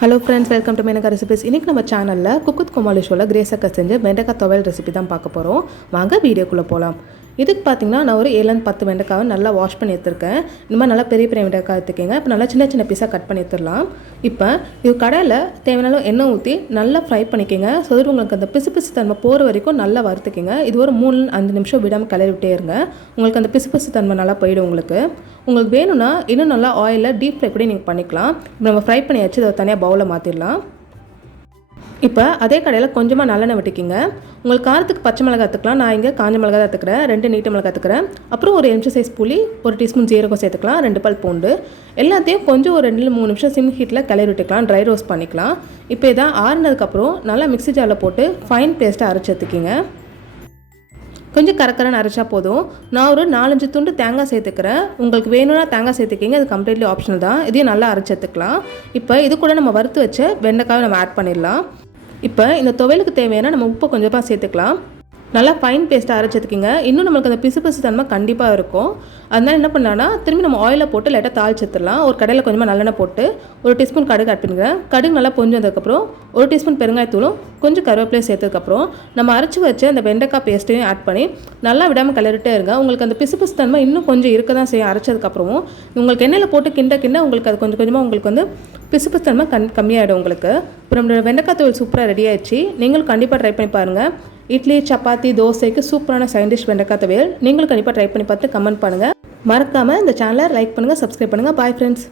Hello friends, welcome to Vendakai recipes. இன்னைக்கு நம்ம சேனல்ல Cookwithcomali ஷோல கிரேஸ் அக்கா செஞ்ச வெண்டைக்காய் துவையல் ரெசிபி தான் பார்க்க போறோம். வாங்க வீடியோக்குள்ள போலாம். இதுக்கு பாத்தீங்கன்னா நான் ஒரு 7 10 வெண்டைக்காவை நல்லா வாஷ் பண்ணி எடுத்துர்க்கேன். இந்த மாதிரி நல்லா பெரிய பெரிய வெண்டைக்காய் எடுத்துக்கங்க. இப்போ நல்லா சின்ன சின்ன பீஸா கட் பண்ணி எடுத்துறலாம். இப்போ இது கடாயில தேவையான எண்ணெய் ஊத்தி நல்லா ஃப்ரை பண்ணிக்கங்க. சோ that உங்களுக்கு அந்த பிசுபிசு தன்மை போற வரைக்கும் நல்லா வறுத்துக்கங்க. இது ஒரு 3-5 நிமிஷம் விடாம கிளறி விட்டே இருங்க. உங்களுக்கு அந்த பிசுபிசு தன்மை நல்லா போய்டும் உங்களுக்கு. உங்களுக்கு வேணும்னா இன்னும் நல்லா ஆயில்ல டீப் ஃப்ரை கூட நீங்க பண்ணிக்கலாம். இப்போ நம்ம ஃப்ரை பண்ணியாச்சு இத தனியா பவுல்ல மாத்திரலாம். இப்போ அதே கடையில் கொஞ்சமாக நல்லெண்ணெய் விட்டுக்கிங்க. உங்களுக்கு காரத்துக்கு பச்சை மிளகாய் எடுத்துக்கலாம். நான் இங்கே காஞ்ச மிளகாய் தான் எடுத்துக்கிறேன். 2 நீட்ட மிளகாய் எடுத்துக்கிறேன். அப்புறம் ஒரு எலுமிச்சை சைஸ் புளி, 1 டீஸ்பூன் ஜீரகம் சேர்த்துக்கலாம், 2 பல் பூண்டு. எல்லாத்தையும் கொஞ்சம் ஒரு 2-3 நிமிஷம் சிம் ஹீட்டில் கிளறி விட்டுக்கலாம். ட்ரை ரோஸ்ட் பண்ணிக்கலாம். இப்போ இதை ஆறுனதுக்கப்புறம் நல்லா மிக்ஸி ஜாரில் போட்டு ஃபைன் பேஸ்ட்டை அரைச்சி எடுத்துக்கிங்க. கொஞ்சம் கரக்கரன்னு அரைச்சா போதும். நான் ஒரு 4-5 துண்டு தேங்காய் சேர்த்துக்கிறேன். உங்களுக்கு வேணும்னா தேங்காய் சேர்த்துக்கிங்க. அது கம்ப்ளீட்லி ஆப்ஷனல் தான். இதையும் நல்லா அரைச்சி எடுத்துக்கலாம். இப்போ இது கூட நம்ம வறுத்து வச்ச வெண்டைக்காயை நம்ம ஆட் பண்ணிடலாம். இப்போ இந்த துவையலுக்கு தேவையான நம்ம உப்பு கொஞ்சமாக சேர்த்துக்கலாம். நல்லா ஃபைன் பேஸ்ட்டாக அரைச்சதுக்கிங்க. இன்னும் நம்மளுக்கு அந்த பிசு தன்மை கண்டிப்பாக இருக்கும். அதனால என்ன பண்ணலாம்னா திரும்பி நம்ம ஆயிலில் போட்டு லைட்டாக தாளிச்சிடலாம். ஒரு கடையில் கொஞ்சமாக நல்லெண்ணெய் போட்டு 1 டீஸ்பூன் கடுகு ஆட் பண்ணிக்கிறேன். கடுகு நல்லா பொஞ்சதுக்கப்புறம் 1 டீஸ்பூன் பெருங்காயத்தூளும் கொஞ்சம் கருவேப்பிலையும் சேர்த்ததுக்கப்புறம் நம்ம அரைச்சி வச்ச அந்த வெண்டைக்காய் பேஸ்ட்டையும் ஆட் பண்ணி நல்லா விடாமல் கிளறிட்டே இருங்க. உங்களுக்கு அந்த பிசு தன்மை இன்னும் கொஞ்சம் இருக்க தான் செய்யும். அரைச்சதுக்கப்புறமும் உங்களுக்கு எண்ணெயில் போட்டு கிண்ட உங்களுக்கு அது கொஞ்சம் கொஞ்சமாக உங்களுக்கு வந்து பிசு தன்மை கம்மியாகிடும் உங்களுக்கு. இப்போ நம்மளோட வெண்டைக்காய் துவையல் சூப்பராக ரெடி ஆயிடுச்சு. நீங்களும் கண்டிப்பாக ட்ரை பண்ணி பாருங்கள். இட்லி, சப்பாத்தி, தோசைக்கு சூப்பரான சைட் டிஷ் வெண்டைக்காய் துவையல். நீங்களும் கண்டிப்பாக ட்ரை பண்ணி பார்த்து கமெண்ட் பண்ணுங்கள். மறக்காமல் இந்த சேனலை லைக் பண்ணுங்கள், சப்ஸ்கிரைப் பண்ணுங்கள். Bye friends.